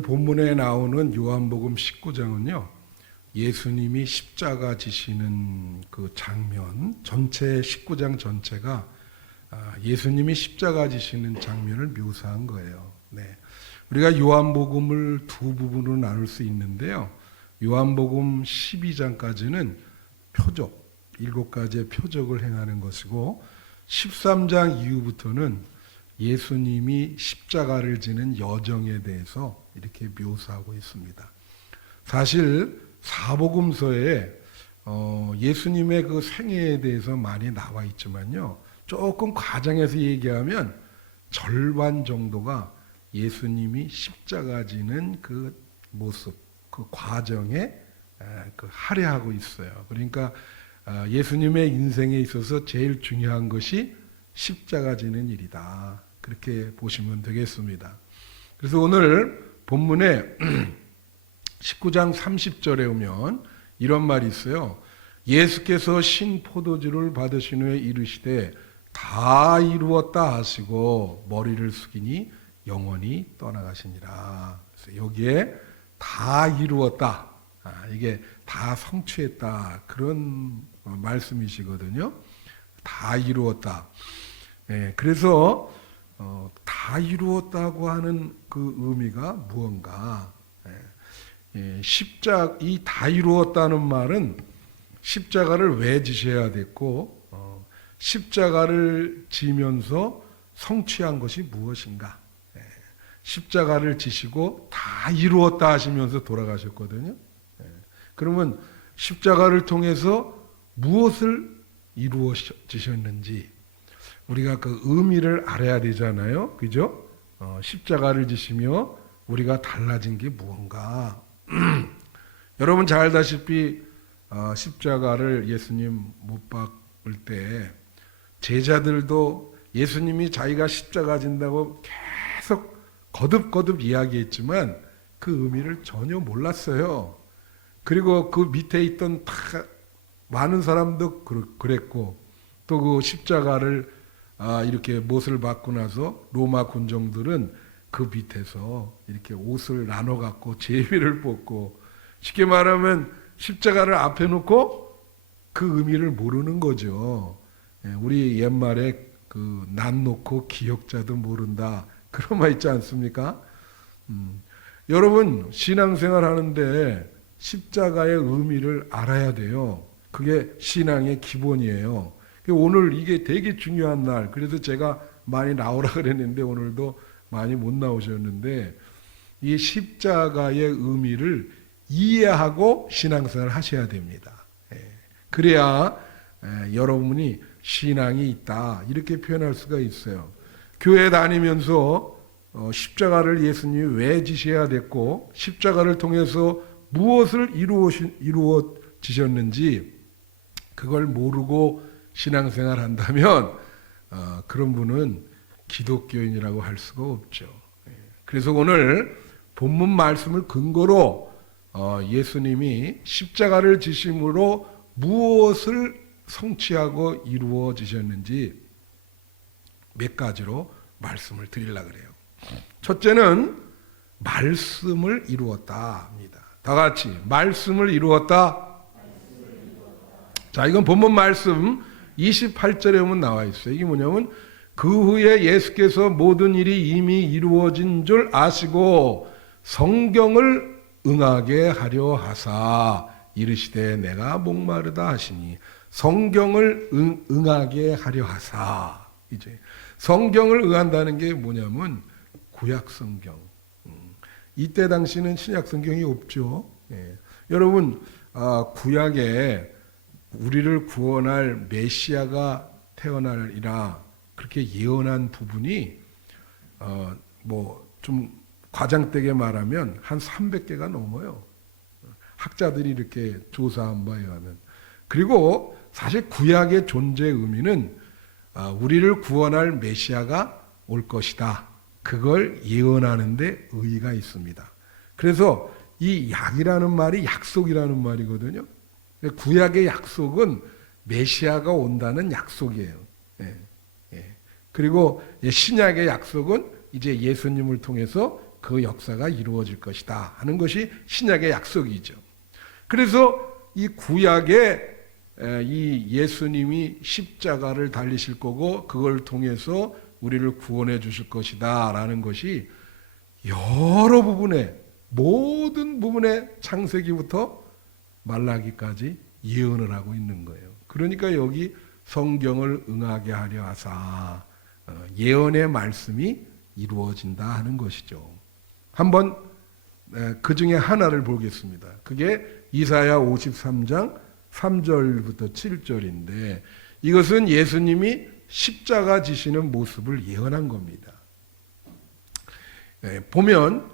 오늘 본문에 나오는 요한복음 19장은요. 예수님이 십자가 지시는 그 장면, 전체 19장 전체가 예수님이 십자가 지시는 장면을 묘사한 거예요. 네. 우리가 요한복음을 두 부분으로 나눌 수 있는데요. 요한복음 12장까지는 표적, 7가지의 표적을 행하는 것이고 13장 이후부터는 예수님이 십자가를 지는 여정에 대해서 이렇게 묘사하고 있습니다. 사실 사복음서에 예수님의 그 생애에 대해서 많이 나와 있지만요. 조금 과장해서 얘기하면 절반 정도가 예수님이 십자가 지는 그 모습, 그 과정에 할애하고 있어요. 그러니까 예수님의 인생에 있어서 제일 중요한 것이 십자가 지는 일이다. 그렇게 보시면 되겠습니다. 그래서 오늘 본문에 19장 30절에 오면 이런 말이 있어요. 예수께서 신포도주를 받으신 후에 이르시되 다 이루었다 하시고 머리를 숙이니 영원히 떠나가시니라. 그래서 여기에 다 이루었다. 이게 다 성취했다. 그런 말씀이시거든요. 다 이루었다. 그래서 다 이루었다고 하는 그 의미가 무언가? 이 다 이루었다는 말은 십자가를 왜 지셔야 됐고 십자가를 지면서 성취한 것이 무엇인가? 십자가를 지시고 다 이루었다 하시면서 돌아가셨거든요. 그러면 십자가를 통해서 무엇을 이루어지셨는지 우리가 그 의미를 알아야 되잖아요. 그죠? 십자가를 지시며 우리가 달라진 게 무언가. 여러분 잘 알다시피 십자가를 예수님 못 박을 때 제자들도 예수님이 자기가 십자가 진다고 계속 거듭거듭 이야기했지만 그 의미를 전혀 몰랐어요. 그리고 그 밑에 있던 많은 사람도 그랬고 또 그 십자가를 이렇게 못을 받고 나서 로마 군정들은 그 밑에서 이렇게 옷을 나눠 갖고 제비를 뽑고 쉽게 말하면 십자가를 앞에 놓고 그 의미를 모르는 거죠. 우리 옛말에 그 난 놓고 기억자도 모른다 그런 말 있지 않습니까? 여러분 신앙생활 하는데 십자가의 의미를 알아야 돼요. 그게 신앙의 기본이에요. 오늘 이게 되게 중요한 날. 그래서 제가 많이 나오라 그랬는데 오늘도 많이 못 나오셨는데 이 십자가의 의미를 이해하고 신앙생활을 하셔야 됩니다. 그래야 여러분이 신앙이 있다 이렇게 표현할 수가 있어요. 교회 다니면서 십자가를 예수님이 왜 지셔야 됐고 십자가를 통해서 무엇을 이루어지셨는지 그걸 모르고 신앙생활 한다면 그런 분은 기독교인이라고 할 수가 없죠. 그래서 오늘 본문 말씀을 근거로 예수님이 십자가를 지심으로 무엇을 성취하고 이루어지셨는지 몇 가지로 말씀을 드리려고 그래요. 첫째는 말씀을 이루었다 합니다. 다 같이 말씀을 이루었다. 자, 이건 본문 말씀 28절에 보면 나와 있어요. 이게 뭐냐면 그 후에 예수께서 모든 일이 이미 이루어진 줄 아시고 성경을 응하게 하려 하사 이르시되 내가 목마르다 하시니 성경을 응하게 하려 하사. 이제 성경을 응한다는 게 뭐냐면 구약 성경. 이때 당시는 신약 성경이 없죠. 여러분 구약에 우리를 구원할 메시아가 태어나리라 그렇게 예언한 부분이 뭐 좀 과장되게 말하면 한 300개가 넘어요. 학자들이 이렇게 조사한 바에 의하면. 그리고 사실 구약의 존재 의미는 우리를 구원할 메시아가 올 것이다. 그걸 예언하는 데 의의가 있습니다. 그래서 이 약이라는 말이 약속이라는 말이거든요. 구약의 약속은 메시아가 온다는 약속이에요. 그리고 신약의 약속은 이제 예수님을 통해서 그 역사가 이루어질 것이다 하는 것이 신약의 약속이죠. 그래서 이 구약에 이 예수님이 십자가를 달리실 거고 그걸 통해서 우리를 구원해 주실 것이다 라는 것이 여러 부분에, 모든 부분에 창세기부터 말라기까지 예언을 하고 있는 거예요. 그러니까 여기 성경을 응하게 하려 하사 예언의 말씀이 이루어진다 하는 것이죠. 한번 그 중에 하나를 보겠습니다. 그게 이사야 53장 3절부터 7절인데 이것은 예수님이 십자가 지시는 모습을 예언한 겁니다. 보면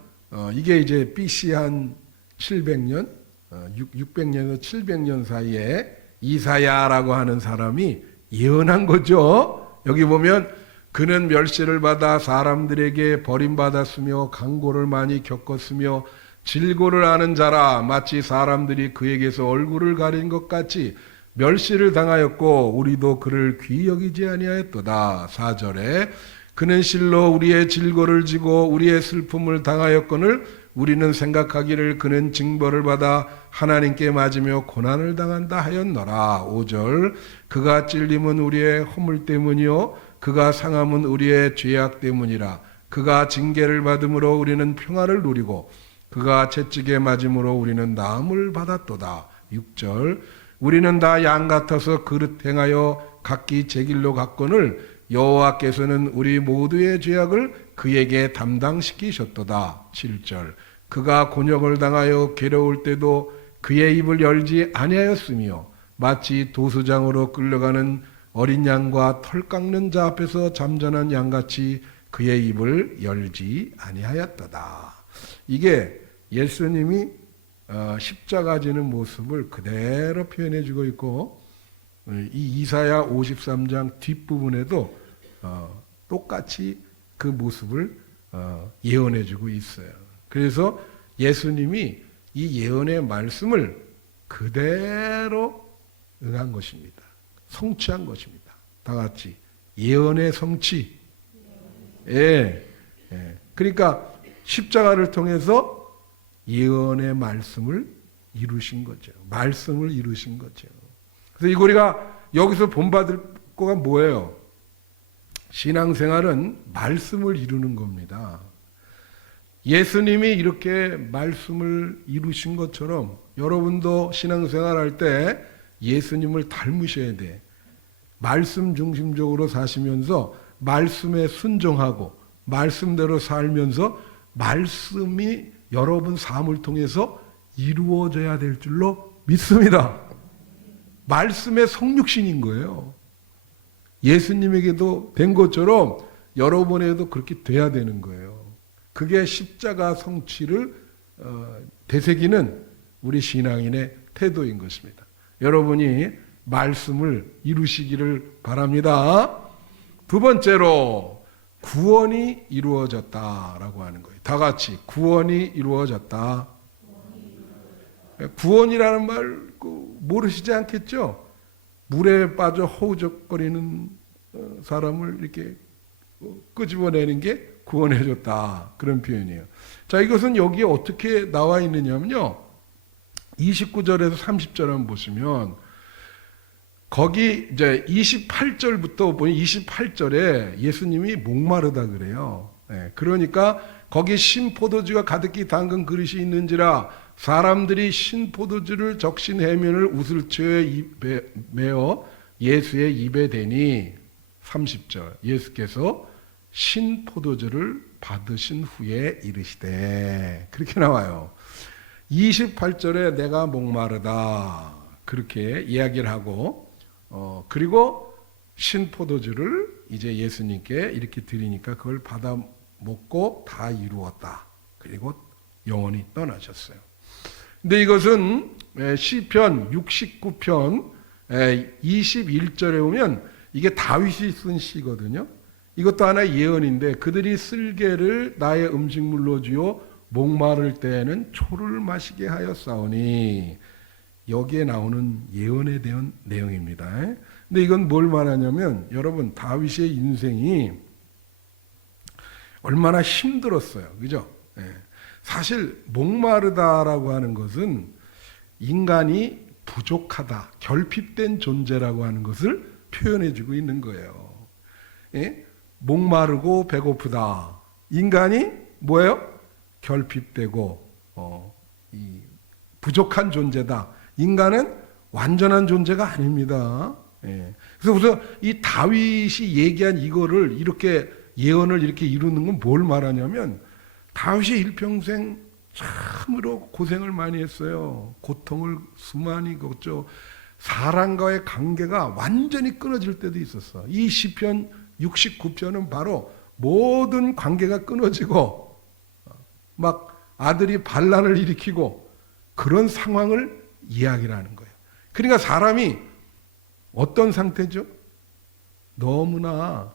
이게 이제 BC 한 700년, 600년에서 700년 사이에 이사야라고 하는 사람이 예언한 거죠. 여기 보면 그는 멸시를 받아 사람들에게 버림받았으며 강고를 많이 겪었으며 질고를 아는 자라 마치 사람들이 그에게서 얼굴을 가린 것 같이 멸시를 당하였고 우리도 그를 귀히 여기지 아니하였도다. 4절에 그는 실로 우리의 질고를 지고 우리의 슬픔을 당하였거늘 우리는 생각하기를 그는 징벌을 받아 하나님께 맞으며 고난을 당한다 하였노라. 5절 그가 찔림은 우리의 허물 때문이요 그가 상함은 우리의 죄악 때문이라. 그가 징계를 받음으로 우리는 평화를 누리고 그가 채찍에 맞음으로 우리는 나음을 받았도다. 6절 우리는 다 양 같아서 그릇 행하여 각기 제 길로 갔거늘 여호와께서는 우리 모두의 죄악을 그에게 담당시키셨도다. 7절 그가 곤욕을 당하여 괴로울 때도 그의 입을 열지 아니하였으며 마치 도수장으로 끌려가는 어린 양과 털 깎는 자 앞에서 잠잠한 양같이 그의 입을 열지 아니하였도다. 이게 예수님이 십자가 지는 모습을 그대로 표현해 주고 있고 이 이사야 53장 뒷부분에도 똑같이 그 모습을 예언해 주고 있어요. 그래서 예수님이 이 예언의 말씀을 그대로 응한 것입니다. 성취한 것입니다. 다 같이 예언의 성취. 예. 그러니까 십자가를 통해서 예언의 말씀을 이루신 거죠. 말씀을 이루신 거죠. 그래서 우리가 여기서 본받을 거가 뭐예요? 신앙생활은 말씀을 이루는 겁니다. 예수님이 이렇게 말씀을 이루신 것처럼 여러분도 신앙생활 할 때 예수님을 닮으셔야 돼. 말씀 중심적으로 사시면서 말씀에 순종하고 말씀대로 살면서 말씀이 여러분 삶을 통해서 이루어져야 될 줄로 믿습니다. 말씀의 성육신인 거예요. 예수님에게도 된 것처럼 여러분에게도 그렇게 돼야 되는 거예요. 그게 십자가 성취를 되새기는 우리 신앙인의 태도인 것입니다. 여러분이 말씀을 이루시기를 바랍니다. 두 번째로 구원이 이루어졌다라고 하는 거예요. 다 같이 구원이 이루어졌다. 구원이라는 말 모르시지 않겠죠? 물에 빠져 허우적거리는 사람을 이렇게 끄집어내는 게 구원해줬다. 그런 표현이에요. 자, 이것은 여기에 어떻게 나와 있느냐면요. 29절에서 30절 한번 보시면 거기 이제 28절부터 보니 28절에 예수님이 목마르다 그래요. 그러니까 거기 신포도주가 가득히 담근 그릇이 있는지라 사람들이 신포도주를 적신 해면을 우슬초에 메어 예수의 입에 대니 30절 예수께서 신포도주를 받으신 후에 이르시되 그렇게 나와요. 28절에 내가 목마르다 그렇게 이야기를 하고 그리고 신포도주를 이제 예수님께 이렇게 드리니까 그걸 받아 먹고 다 이루었다. 그리고 영원히 떠나셨어요. 근데 이것은 시편 69편 21절에 보면 이게 다윗이 쓴 시거든요. 이것도 하나의 예언인데 그들이 쓸개를 나의 음식물로 주어 목마를 때에는 초를 마시게 하였사오니 여기에 나오는 예언에 대한 내용입니다. 근데 이건 뭘 말하냐면 여러분 다윗의 인생이 얼마나 힘들었어요. 그죠? 사실 목마르다라고 하는 것은 인간이 부족하다, 결핍된 존재라고 하는 것을 표현해주고 있는 거예요. 목마르고 배고프다. 인간이 뭐예요? 결핍되고 이 부족한 존재다. 인간은 완전한 존재가 아닙니다. 그래서 우선 이 다윗이 얘기한 이거를 이렇게 예언을 이렇게 이루는 건 뭘 말하냐면 다윗이 일평생 참으로 고생을 많이 했어요. 고통을 수많이 겪었죠. 사람과의 관계가 완전히 끊어질 때도 있었어. 이 시편 69편은 바로 모든 관계가 끊어지고 막 아들이 반란을 일으키고 그런 상황을 이야기를 하는 거예요. 그러니까 사람이 어떤 상태죠? 너무나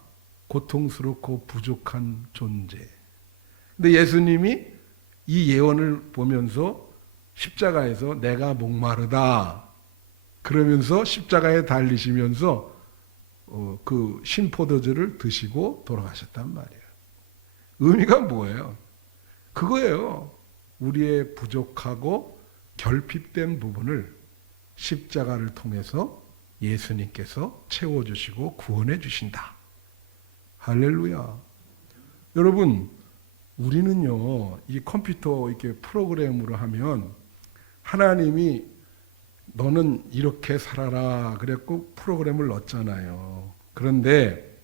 고통스럽고 부족한 존재. 근데 예수님이 이 예언을 보면서 십자가에서 내가 목마르다 그러면서 십자가에 달리시면서 그 신포도주를 드시고 돌아가셨단 말이에요. 의미가 뭐예요? 그거예요. 우리의 부족하고 결핍된 부분을 십자가를 통해서 예수님께서 채워주시고 구원해 주신다. 할렐루야. 여러분, 우리는요, 이 컴퓨터 이렇게 프로그램으로 하면 하나님이 너는 이렇게 살아라 그랬고 프로그램을 넣었잖아요. 그런데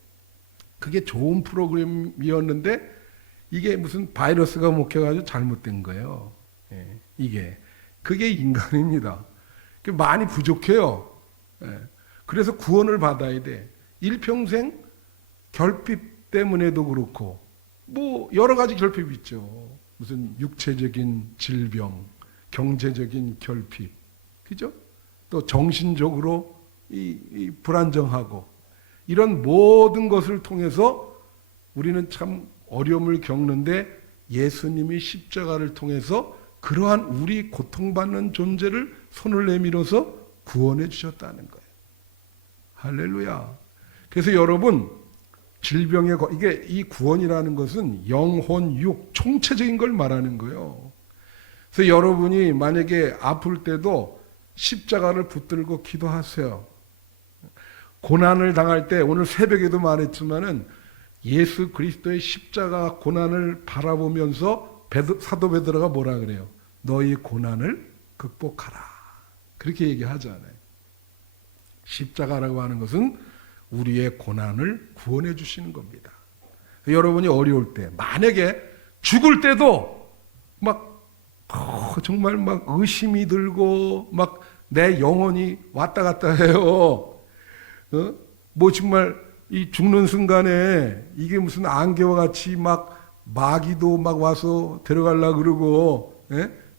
그게 좋은 프로그램이었는데 이게 무슨 바이러스가 먹혀가지고 잘못된 거예요. 그게 인간입니다. 많이 부족해요. 그래서 구원을 받아야 돼. 일평생 결핍 때문에도 그렇고 뭐 여러 가지 결핍이 있죠. 무슨 육체적인 질병, 경제적인 결핍, 그죠? 또 정신적으로 이 불안정하고 이런 모든 것을 통해서 우리는 참 어려움을 겪는데 예수님이 십자가를 통해서 그러한 우리 고통받는 존재를 손을 내밀어서 구원해 주셨다는 거예요. 할렐루야. 그래서 여러분 질병의 이게 이 구원이라는 것은 영혼, 육 총체적인 걸 말하는 거예요. 그래서 여러분이 만약에 아플 때도 십자가를 붙들고 기도하세요. 고난을 당할 때 오늘 새벽에도 말했지만은 예수 그리스도의 십자가 고난을 바라보면서 사도 베드로가 뭐라 그래요? 너희 고난을 극복하라. 그렇게 얘기하잖아요. 십자가라고 하는 것은 우리의 고난을 구원해 주시는 겁니다. 여러분이 어려울 때, 만약에 죽을 때도 막 정말 막 의심이 들고 막 내 영혼이 왔다 갔다 해요. 뭐 정말 이 죽는 순간에 이게 무슨 안개와 같이 막 마귀도 막 와서 데려가려고 그러고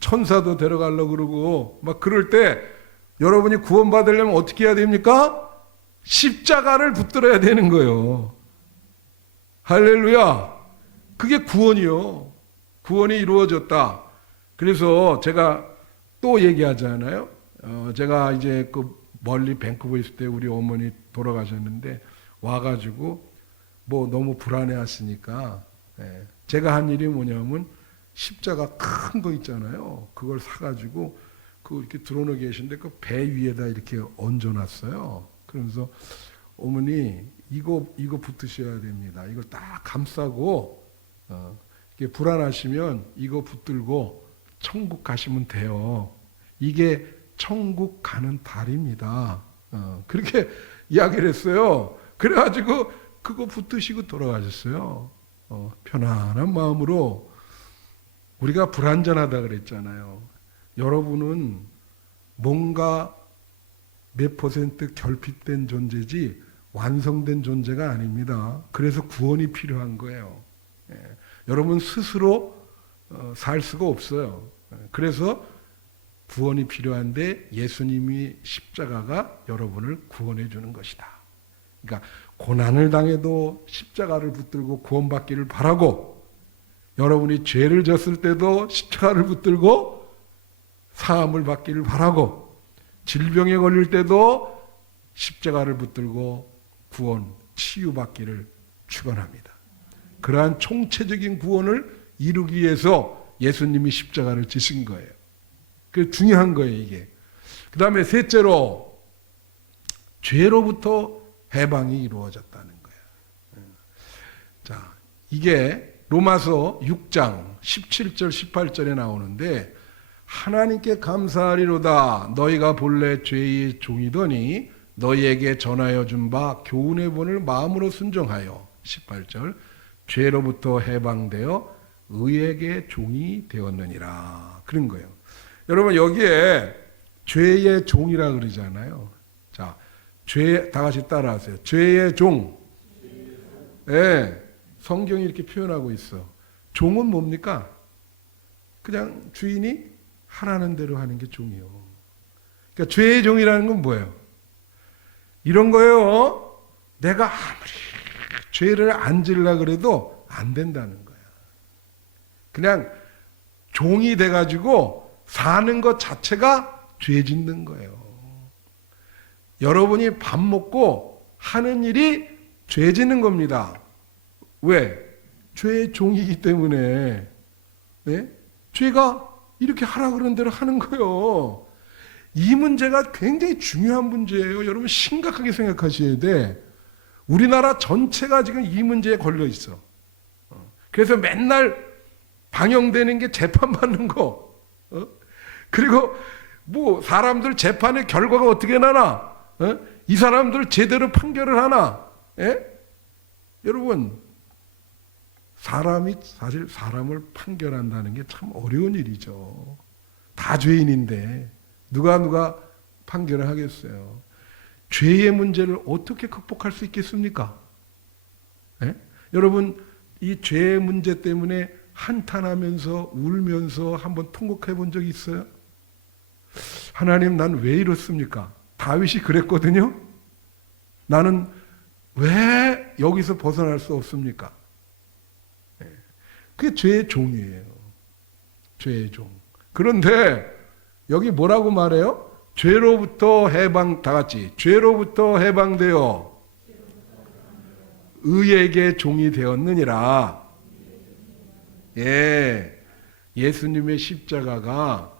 천사도 데려가려고 그러고 막 그럴 때 여러분이 구원받으려면 어떻게 해야 됩니까? 십자가를 붙들어야 되는 거예요. 할렐루야. 그게 구원이요. 구원이 이루어졌다. 그래서 제가 또 얘기하잖아요. 제가 이제 그 멀리 밴쿠버에 있을 때 우리 어머니 돌아가셨는데 와가지고 뭐 너무 불안해하시니까 제가 한 일이 뭐냐면 십자가 큰 거 있잖아요. 그걸 사가지고 그 이렇게 드론에 계신데 그 배 위에다 이렇게 얹어놨어요. 그러면서 어머니 이거 붙으셔야 됩니다. 이걸 딱 감싸고 이게 불안하시면 이거 붙들고 천국 가시면 돼요. 이게 천국 가는 달입니다. 그렇게 이야기를 했어요. 그래가지고 그거 붙드시고 돌아가셨어요. 편안한 마음으로. 우리가 불완전하다 그랬잖아요. 여러분은 뭔가 몇 퍼센트 결핍된 존재지 완성된 존재가 아닙니다. 그래서 구원이 필요한 거예요. 여러분 스스로 살 수가 없어요. 그래서 구원이 필요한데 예수님이 십자가가 여러분을 구원해 주는 것이다. 그러니까 고난을 당해도 십자가를 붙들고 구원받기를 바라고, 여러분이 죄를 졌을 때도 십자가를 붙들고 사함을 받기를 바라고, 질병에 걸릴 때도 십자가를 붙들고 구원, 치유받기를 축원합니다. 그러한 총체적인 구원을 이루기 위해서 예수님이 십자가를 지신 거예요. 그게 중요한 거예요, 이게. 그 다음에 셋째로 죄로부터 해방이 이루어졌다는 거예요. 자, 이게 로마서 6장 17절 18절에 나오는데, 하나님께 감사하리로다. 너희가 본래 죄의 종이더니 너희에게 전하여 준 바 교훈의 본을 마음으로 순종하여 18절 죄로부터 해방되어 의에게 종이 되었느니라. 그런 거예요. 여러분, 여기에 죄의 종이라 그러잖아요. 자, 죄, 다 같이 따라하세요. 죄의 종. 예, 성경이 이렇게 표현하고 있어. 종은 뭡니까? 그냥 주인이 하라는 대로 하는 게 종이요. 그러니까 죄의 종이라는 건 뭐예요? 이런 거예요. 내가 아무리 죄를 안 지으려고 그래도 안 된다는 거야. 그냥 종이 돼가지고 사는 것 자체가 죄 짓는 거예요. 여러분이 밥 먹고 하는 일이 죄 짓는 겁니다. 왜? 죄의 종이기 때문에. 네? 죄가 이렇게 하라 그런 대로 하는 거예요. 이 문제가 굉장히 중요한 문제예요. 여러분 심각하게 생각하셔야 돼. 우리나라 전체가 지금 이 문제에 걸려 있어. 그래서 맨날 방영되는 게 재판받는 거. 그리고 뭐 사람들 재판의 결과가 어떻게 나나? 이 사람들 제대로 판결을 하나? 예? 여러분, 사람이 사실 사람을 판결한다는 게 참 어려운 일이죠. 다 죄인인데 누가 판결을 하겠어요. 죄의 문제를 어떻게 극복할 수 있겠습니까? 예? 여러분, 이 죄의 문제 때문에 한탄하면서 울면서 한번 통곡해 본 적 있어요? 하나님, 난 왜 이렇습니까? 다윗이 그랬거든요. 나는 왜 여기서 벗어날 수 없습니까? 그게 죄의 종이에요. 죄의 종. 그런데 여기 뭐라고 말해요? 죄로부터 해방, 다 같이 죄로부터 해방되어 의에게 종이 되었느니라. 예, 예수님의 십자가가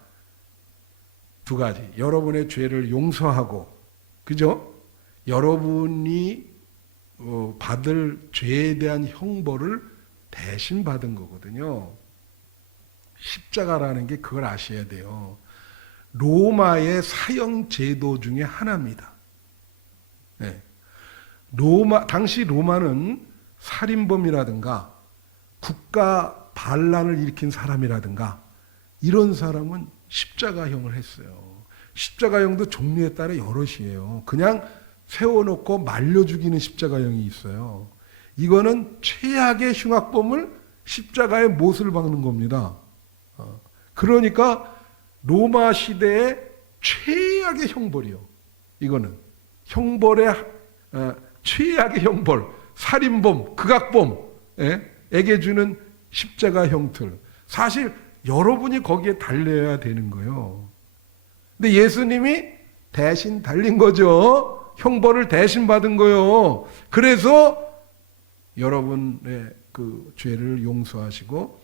두 가지. 여러분의 죄를 용서하고, 그죠? 여러분이 받을 죄에 대한 형벌을 대신 받은 거거든요. 십자가라는 게 그걸 아셔야 돼요. 로마의 사형 제도 중에 하나입니다. 네. 당시 로마는 살인범이라든가 국가 반란을 일으킨 사람이라든가 이런 사람은 십자가형을 했어요. 십자가형도 종류에 따라 여럿이에요. 그냥 세워놓고 말려 죽이는 십자가형이 있어요. 이거는 최악의 흉악범을 십자가에 못을 박는 겁니다. 그러니까 로마 시대의 최악의 형벌이요. 이거는 형벌의 최악의 형벌, 살인범, 극악범에게 주는 십자가 형틀. 사실 여러분이 거기에 달려야 되는 거예요. 근데 예수님이 대신 달린 거죠. 형벌을 대신 받은 거예요. 그래서 여러분의 그 죄를 용서하시고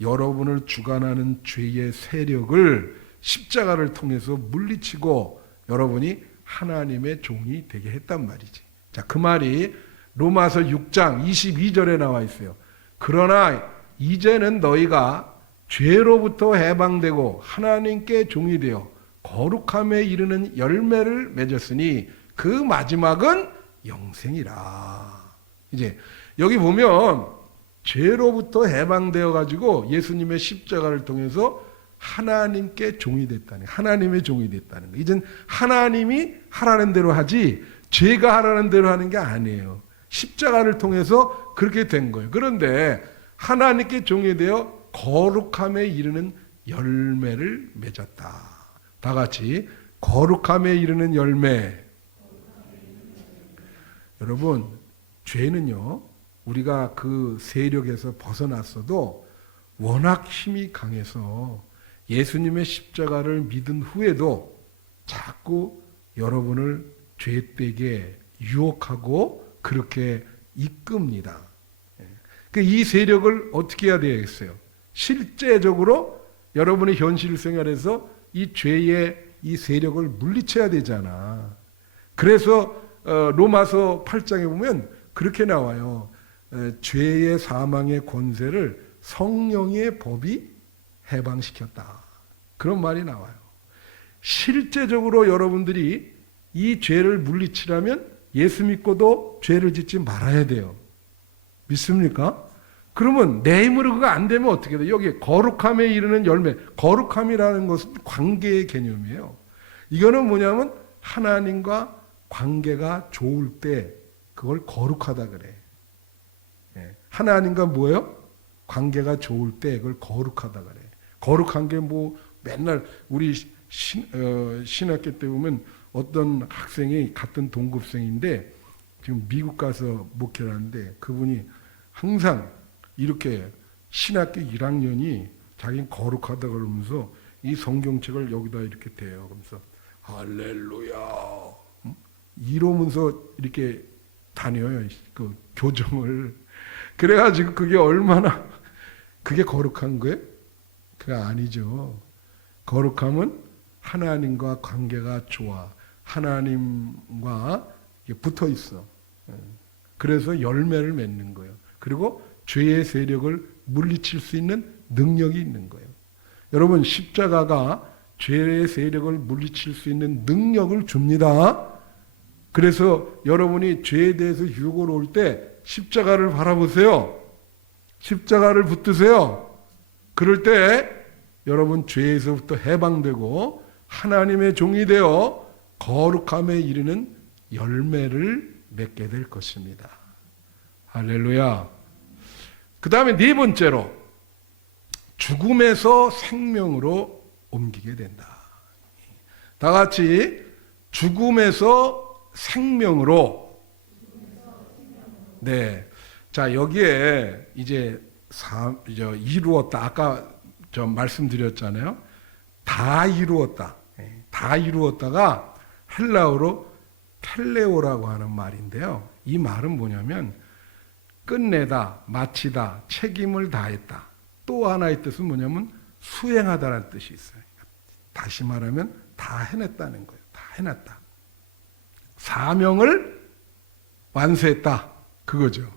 여러분을 주관하는 죄의 세력을 십자가를 통해서 물리치고 여러분이 하나님의 종이 되게 했단 말이지. 자, 그 말이 로마서 6장 22절에 나와 있어요. 그러나 이제는 너희가 죄로부터 해방되고 하나님께 종이 되어 거룩함에 이르는 열매를 맺었으니 그 마지막은 영생이라. 이제 여기 보면 죄로부터 해방되어 가지고 예수님의 십자가를 통해서 하나님께 종이 됐다는, 하나님의 종이 됐다는 거. 이젠 하나님이 하라는 대로 하지 죄가 하라는 대로 하는 게 아니에요. 십자가를 통해서 그렇게 된 거예요. 그런데 하나님께 종이 되어 거룩함에 이르는 열매를 맺었다. 다 같이 거룩함에 이르는 열매. 여러분, 죄는요, 우리가 그 세력에서 벗어났어도 워낙 힘이 강해서 예수님의 십자가를 믿은 후에도 자꾸 여러분을 죄되게 유혹하고 그렇게 이끕니다. 이 세력을 어떻게 해야 되겠어요? 실제적으로 여러분의 현실 생활에서 이 죄의 이 세력을 물리쳐야 되잖아. 그래서 로마서 8장에 보면 그렇게 나와요. 죄의 사망의 권세를 성령의 법이 해방시켰다. 그런 말이 나와요. 실제적으로 여러분들이 이 죄를 물리치려면 예수 믿고도 죄를 짓지 말아야 돼요. 믿습니까? 그러면 내 힘으로 그거 안 되면 어떻게 돼요? 여기 거룩함에 이르는 열매. 거룩함이라는 것은 관계의 개념이에요. 이거는 뭐냐면 하나님과 관계가 좋을 때 그걸 거룩하다 그래. 하나님과 뭐예요? 관계가 좋을 때 그걸 거룩하다 그래. 거룩한 게 뭐 맨날 우리 신학교 때 보면 어떤 학생이 같은 동급생인데 지금 미국 가서 목회를 하는데 그분이 항상 이렇게 신학교 1학년이 자기는 거룩하다 그러면서 이 성경책을 여기다 이렇게 대요. 그러면서 할렐루야 이러면서 이렇게 다녀요. 그 교정을. 그래가지고 그게 얼마나 그게 거룩한 거예요? 그게 아니죠. 거룩함은 하나님과 관계가 좋아. 하나님과 붙어 있어. 그래서 열매를 맺는 거예요. 그리고 죄의 세력을 물리칠 수 있는 능력이 있는 거예요. 여러분 십자가가 죄의 세력을 물리칠 수 있는 능력을 줍니다. 그래서 여러분이 죄에 대해서 유혹을 올 때 십자가를 바라보세요. 십자가를 붙드세요. 그럴 때 여러분 죄에서부터 해방되고 하나님의 종이 되어 거룩함에 이르는 열매를 맺게 될 것입니다. 할렐루야. 그 다음에 네 번째로 죽음에서 생명으로 옮기게 된다. 다 같이 죽음에서 생명으로. 네. 자, 여기에 이제 이루었다. 아까 저 말씀드렸잖아요. 다 이루었다. 다 이루었다가 헬라어로 텔레오라고 하는 말인데요. 이 말은 뭐냐면 끝내다, 마치다, 책임을 다했다. 또 하나의 뜻은 뭐냐면 수행하다라는 뜻이 있어요. 다시 말하면 다 해냈다는 거예요. 다 해놨다. 사명을 완수했다. 그거죠.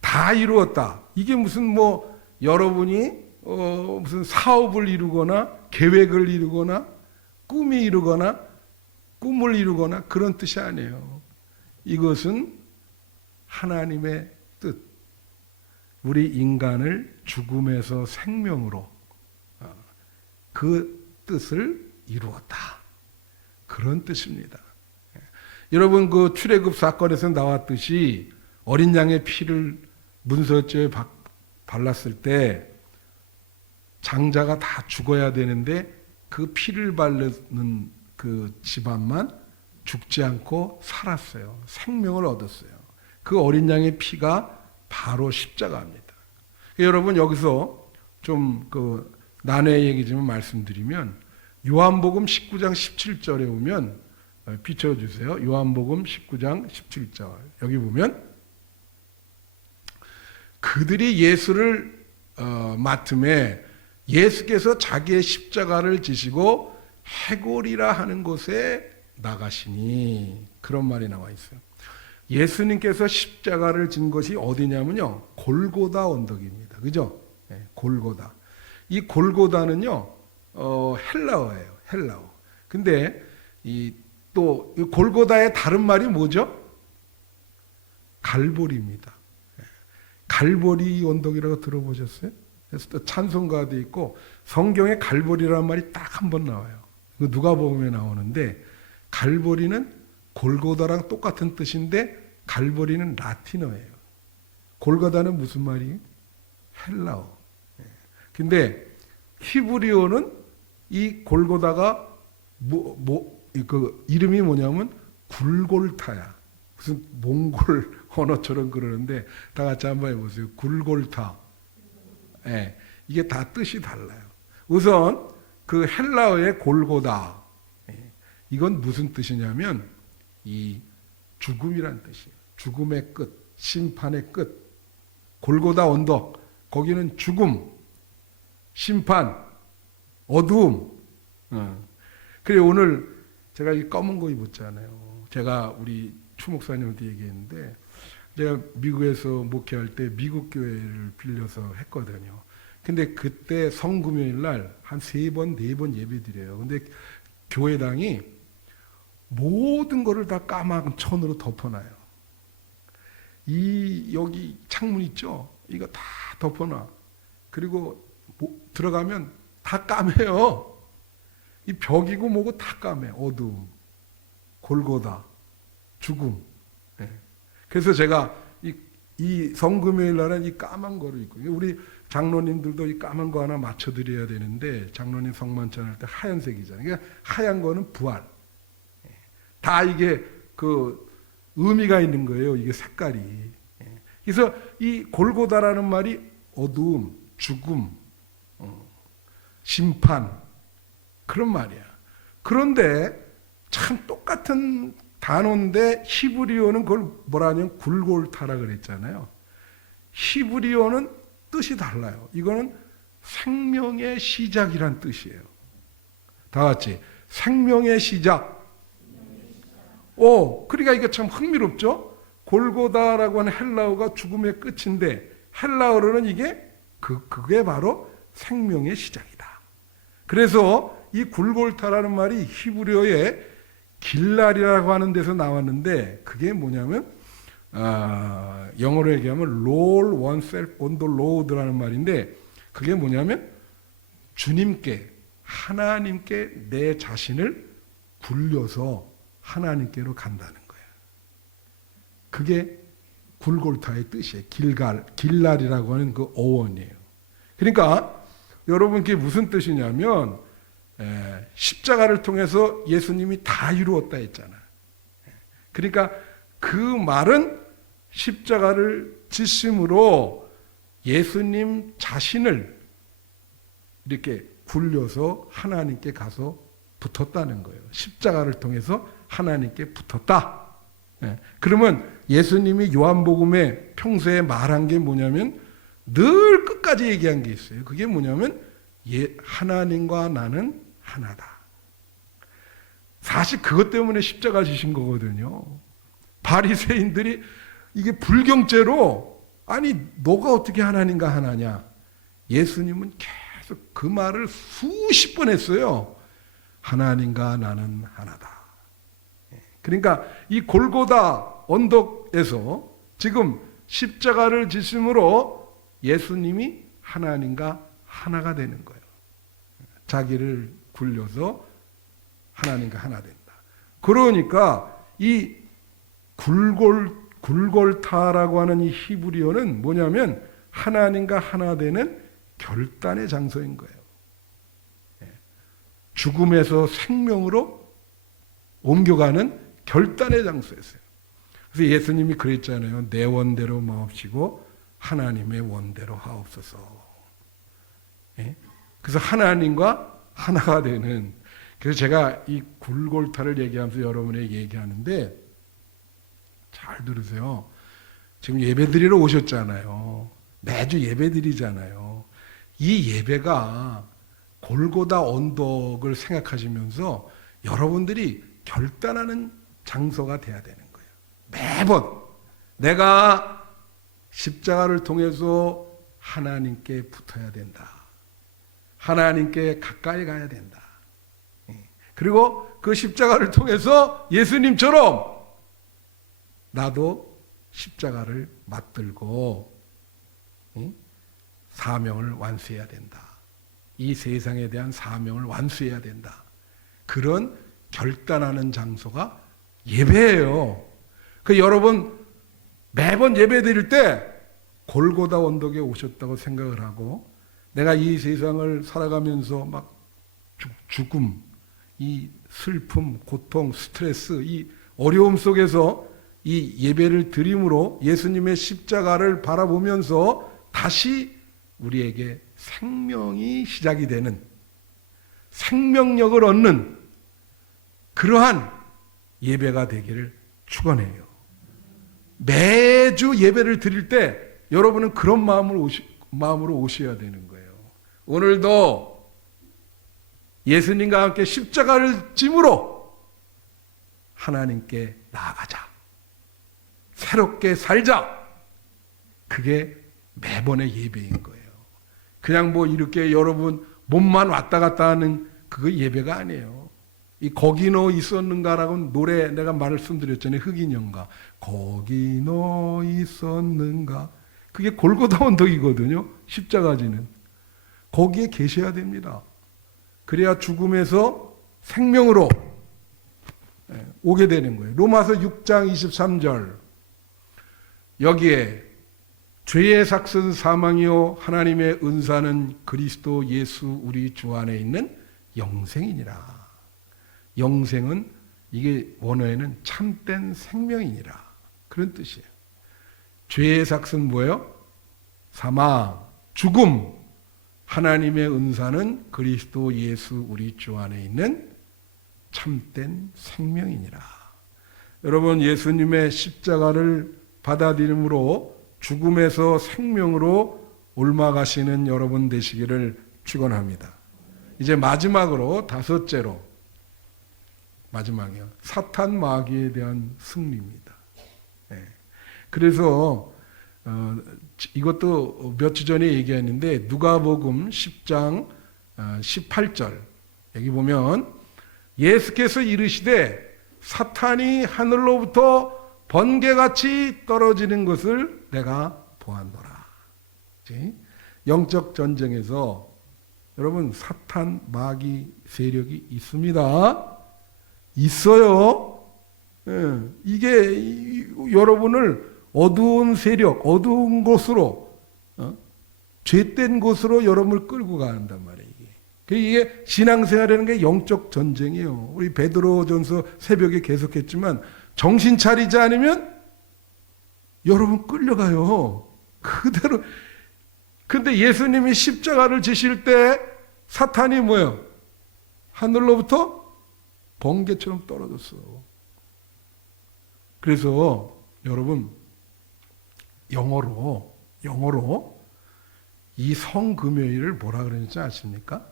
다 이루었다. 이게 무슨 뭐 여러분이 무슨 사업을 이루거나 계획을 이루거나 꿈이 이루거나 꿈을 이루거나 그런 뜻이 아니에요. 이것은 하나님의 뜻. 우리 인간을 죽음에서 생명으로 그 뜻을 이루었다. 그런 뜻입니다. 여러분 그 출애굽 사건에서 나왔듯이 어린 양의 피를 문서죄에 발랐을 때 장자가 다 죽어야 되는데 그 피를 바르는 그 집안만 죽지 않고 살았어요. 생명을 얻었어요. 그 어린 양의 피가 바로 십자가입니다. 여러분 여기서 좀 그 난해 얘기 좀 말씀드리면 요한복음 19장 17절에 보면 비춰주세요. 요한복음 19장 17절 여기 보면 그들이 예수를 맡음에 예수께서 자기의 십자가를 지시고 해골이라 하는 곳에 나가시니 그런 말이 나와 있어요. 예수님께서 십자가를 진 것이 어디냐면요. 골고다 언덕입니다. 그죠? 네, 골고다. 이 골고다는요. 헬라어예요. 헬라어. 근데 또 골고다의 다른 말이 뭐죠? 갈보리입니다. 갈보리 언덕이라고 들어보셨어요? 그래서 또 찬송가도 있고 성경에 갈보리라는 말이 딱 한 번 나와요. 누가복음에 나오는데 갈보리는 골고다랑 똑같은 뜻인데 갈보리는 라틴어예요. 골고다는 무슨 말이에요? 헬라어. 근데 히브리어는 이 골고다가 그 이름이 뭐냐면 굴골타야. 무슨 몽골 언어처럼 그러는데 다 같이 한번 해보세요. 굴골타. 예, 이게 다 뜻이 달라요. 우선 그 헬라어의 골고다. 이건 무슨 뜻이냐면 이 죽음이란 뜻이에요. 죽음의 끝, 심판의 끝. 골고다 언덕, 거기는 죽음. 심판, 어두움. 그래 오늘 제가 이 검은 거 입었잖아요. 제가 우리 추 목사님한테 얘기했는데 제가 미국에서 목회할 때 미국 교회를 빌려서 했거든요. 근데 그때 성금요일 날 한 3번, 4번 예배 드려요. 근데 교회당이 모든 거를 다 까만 천으로 덮어놔요. 여기 창문 있죠? 이거 다 덮어놔. 그리고 들어가면 다 까매요. 이 벽이고 뭐고 다 까매. 어두움, 골고다, 죽음. 그래서 제가 이 성금요일 날은 이 까만 거를 입고, 우리 장로님들도 이 까만 거 하나 맞춰드려야 되는데, 장로님 성만찬 할 때 하얀색이잖아요. 그러니까 하얀 거는 부활. 다 이게 그 의미가 있는 거예요. 이게 색깔이. 그래서 이 골고다라는 말이 어두움, 죽음, 심판, 그런 말이야. 그런데 참 똑같은 단어인데 히브리어는 그걸 뭐라 하냐면 굴골타라 그랬잖아요. 히브리어는 뜻이 달라요. 이거는 생명의 시작이란 뜻이에요. 다 같이 생명의 시작. 그러니까 이게 참 흥미롭죠? 골고다라고 하는 헬라어가 죽음의 끝인데 헬라어로는 이게 그게 바로 생명의 시작이다. 그래서 이 굴골타라는 말이 히브리어에 길랄이라고 하는 데서 나왔는데 그게 뭐냐면 영어로 얘기하면 roll oneself on the road라는 말인데 그게 뭐냐면 주님께 하나님께 내 자신을 굴려서 하나님께로 간다는 거예요. 그게 굴골타의 뜻이에요. 길랄이라고 하는 그 어원이에요. 그러니까 여러분 그게 무슨 뜻이냐면 십자가를 통해서 예수님이 다 이루었다 했잖아. 그러니까 그 말은 십자가를 지심으로 예수님 자신을 이렇게 굴려서 하나님께 가서 붙었다는 거예요. 십자가를 통해서 하나님께 붙었다. 그러면 예수님이 요한복음에 평소에 말한 게 뭐냐면 늘 끝까지 얘기한 게 있어요. 그게 뭐냐면 하나님과 나는 하나다. 사실 그것 때문에 십자가 지신 거거든요. 바리새인들이 이게 불경죄로 아니 너가 어떻게 하나님과 하나냐. 예수님은 계속 그 말을 수십 번 했어요. 하나님과 나는 하나다. 그러니까 이 골고다 언덕에서 지금 십자가를 지심으로 예수님이 하나님과 하나가 되는 거예요. 자기를 굴려서 하나님과 하나 된다. 그러니까 이 굴골타라고 하는 이 히브리어는 뭐냐면 하나님과 하나 되는 결단의 장소인 거예요. 죽음에서 생명으로 옮겨가는 결단의 장소였어요. 그래서 예수님이 그랬잖아요. 내 원대로 마옵시고 하나님의 원대로 하옵소서. 그래서 하나님과 하나가 되는. 그래서 제가 이 굴골타를 얘기하면서 여러분에게 얘기하는데 잘 들으세요. 지금 예배드리러 오셨잖아요. 매주 예배드리잖아요. 이 예배가 골고다 언덕을 생각하시면서 여러분들이 결단하는 장소가 돼야 되는 거예요. 매번 내가 십자가를 통해서 하나님께 붙어야 된다. 하나님께 가까이 가야 된다. 그리고 그 십자가를 통해서 예수님처럼 나도 십자가를 맞들고 사명을 완수해야 된다. 이 세상에 대한 사명을 완수해야 된다. 그런 결단하는 장소가 예배예요. 그 여러분 매번 예배 드릴 때 골고다 언덕에 오셨다고 생각을 하고 내가 이 세상을 살아가면서 막 죽음, 이 슬픔, 고통, 스트레스, 이 어려움 속에서 이 예배를 드림으로 예수님의 십자가를 바라보면서 다시 우리에게 생명이 시작이 되는 생명력을 얻는 그러한 예배가 되기를 축원해요. 매주 예배를 드릴 때 여러분은 그런 마음으로 오셔야 되는 거예요. 오늘도 예수님과 함께 십자가를 짐으로 하나님께 나아가자. 새롭게 살자. 그게 매번의 예배인 거예요. 그냥 뭐 이렇게 여러분 몸만 왔다 갔다 하는 그거 예배가 아니에요. 이 거기 너 있었는가라고 노래 내가 말씀드렸잖아요. 흑인영가. 거기 너 있었는가. 그게 골고다 언덕이거든요. 십자가지는. 거기에 계셔야 됩니다. 그래야 죽음에서 생명으로 오게 되는 거예요. 로마서 6장 23절. 여기에 죄의 삭슨 사망이요 하나님의 은사는 그리스도 예수 우리 주 안에 있는 영생이니라. 영생은 이게 원어에는 참된 생명이니라. 그런 뜻이에요. 죄의 삭슨 뭐예요? 사망, 죽음. 하나님의 은사는 그리스도 예수 우리 주 안에 있는 참된 생명이니라. 여러분 예수님의 십자가를 받아들임으로 죽음에서 생명으로 옮아가시는 여러분 되시기를 축원합니다. 이제 마지막으로 다섯째로 마지막이요. 사탄 마귀에 대한 승리입니다. 네. 그래서 이것도 몇 주 전에 얘기했는데 누가복음 10장 18절 여기 보면 예수께서 이르시되 사탄이 하늘로부터 번개같이 떨어지는 것을 내가 보았노라. 영적 전쟁에서 여러분 사탄 마귀 세력이 있습니다. 있어요. 이게 여러분을 어두운 세력, 어두운 곳으로, 죄된 곳으로 여러분을 끌고 간단 말이에요. 이게 신앙생활이라는 게 영적 전쟁이에요. 우리 베드로전서 새벽에 계속했지만 정신 차리지 않으면 여러분 끌려가요. 그대로. 근데 예수님이 십자가를 지실 때 사탄이 뭐예요? 하늘로부터 번개처럼 떨어졌어. 그래서 여러분 영어로 이 성금요일을 뭐라 그러는지 아십니까?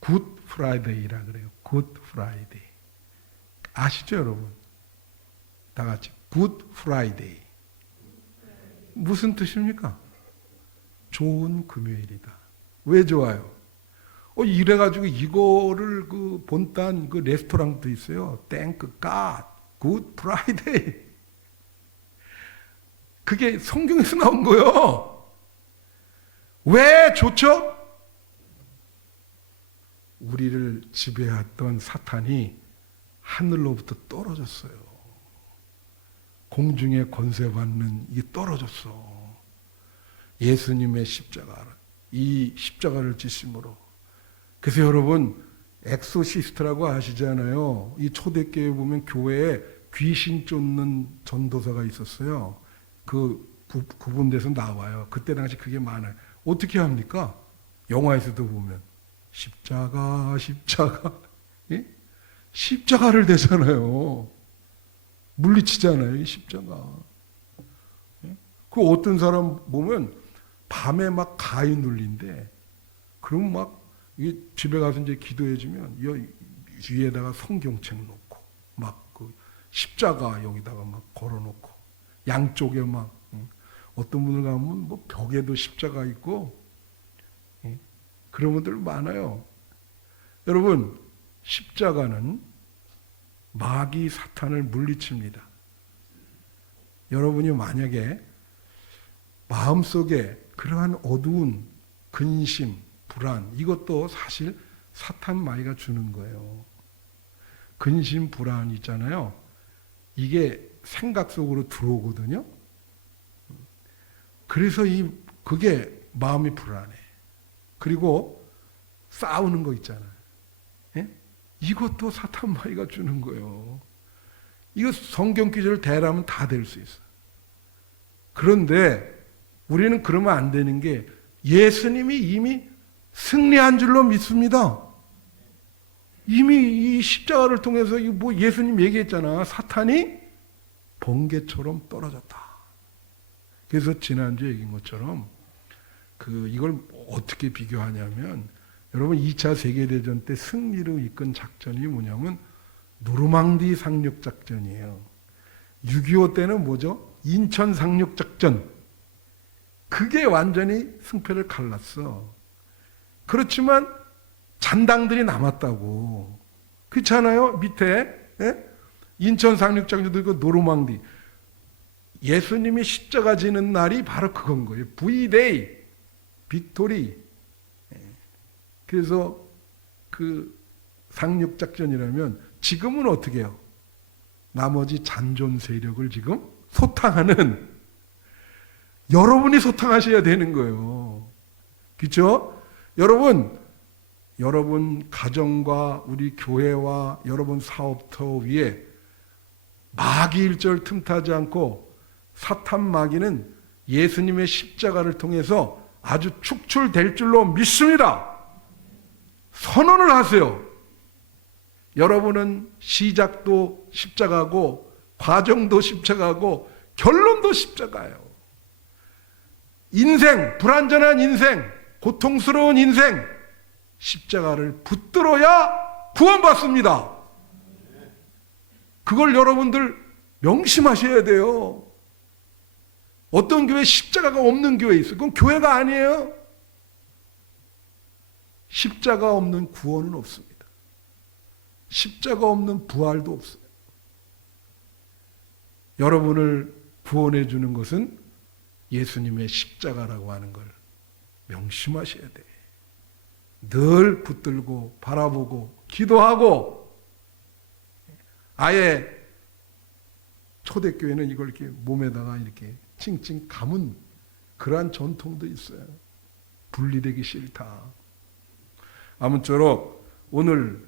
굿 프라이데이라 그래요. 굿 프라이데이. 아시죠, 여러분? 다 같이 굿 프라이데이. 무슨 뜻입니까? 좋은 금요일이다. 왜 좋아요? 이래가지고 이거를 그 본딴 그 레스토랑도 있어요. 땡크 갓 굿 프라이데이. 그게 성경에서 나온 거예요. 왜 좋죠? 우리를 지배했던 사탄이 하늘로부터 떨어졌어요. 공중에 권세받는 이게 떨어졌어. 예수님의 십자가, 이 십자가를 지심으로. 그래서 여러분 엑소시스트라고 아시잖아요. 이 초대교회 보면 교회에 귀신 쫓는 전도사가 있었어요. 구분돼서 나와요. 그때 당시 그게 많아요. 어떻게 합니까? 영화에서도 보면 십자가 예? 십자가를 대잖아요. 물리치잖아요. 이 십자가. 예? 그 어떤 사람 보면 밤에 막 가위 눌린데 그럼 막 집에 가서 이제 기도해주면 위에다가 성경책 놓고 막 그 십자가 여기다가 막 걸어놓고 양쪽에 막 어떤 분들 가면 뭐 벽에도 십자가 있고 그런 분들 많아요. 여러분 십자가는 마귀 사탄을 물리칩니다. 여러분이 만약에 마음속에 그러한 어두운 근심, 불안 이것도 사실 사탄 마귀가 주는 거예요. 근심, 불안 있잖아요. 이게 생각 속으로 들어오거든요. 그래서 그게 마음이 불안해. 그리고 싸우는 거 있잖아요. 예? 이것도 사탄 마귀가 주는 거예요. 이거 성경 기준을 대라면 다 될 수 있어요. 그런데 우리는 그러면 안 되는 게 예수님이 이미 승리한 줄로 믿습니다. 이미 이 십자가를 통해서 뭐 예수님 얘기했잖아. 사탄이 번개처럼 떨어졌다. 그래서 지난주에 얘기한 것처럼 이걸 어떻게 비교하냐면 여러분 2차 세계대전 때 승리로 이끈 작전이 뭐냐면 노르망디 상륙 작전이에요. 6.25 때는 뭐죠? 인천 상륙 작전. 그게 완전히 승패를 갈랐어. 그렇지만 잔당들이 남았다고. 그렇잖아요? 밑에 인천 상륙 작전도 있고 노르망디. 예수님이 십자가 지는 날이 바로 그건 거예요. V-Day, 빅토리. 그래서 그 상륙 작전이라면 지금은 어떻게 해요? 나머지 잔존 세력을 지금 소탕하는, 여러분이 소탕하셔야 되는 거예요. 그렇죠? 여러분 가정과 우리 교회와 여러분 사업터 위에 마귀 일절 틈타지 않고 사탄 마귀는 예수님의 십자가를 통해서 아주 축출될 줄로 믿습니다. 선언을 하세요. 여러분은 시작도 십자가고 과정도 십자가고 결론도 십자가예요. 인생, 불완전한 인생, 고통스러운 인생, 십자가를 붙들어야 구원받습니다. 그걸 여러분들 명심하셔야 돼요. 어떤 교회 십자가가 없는 교회 있어요. 그건 교회가 아니에요. 십자가 없는 구원은 없습니다. 십자가 없는 부활도 없어요. 여러분을 구원해 주는 것은 예수님의 십자가라고 하는 걸 명심하셔야 돼. 늘 붙들고 바라보고 기도하고, 아예 초대교회는 이걸 이렇게 몸에다가 이렇게 찡찡 감은 그러한 전통도 있어요. 분리되기 싫다. 아무쪼록 오늘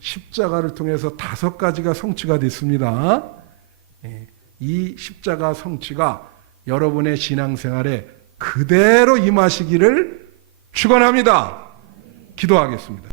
십자가를 통해서 5가지가 성취가 됐습니다. 이 십자가 성취가 여러분의 신앙생활에 그대로 임하시기를 축원합니다. 기도하겠습니다.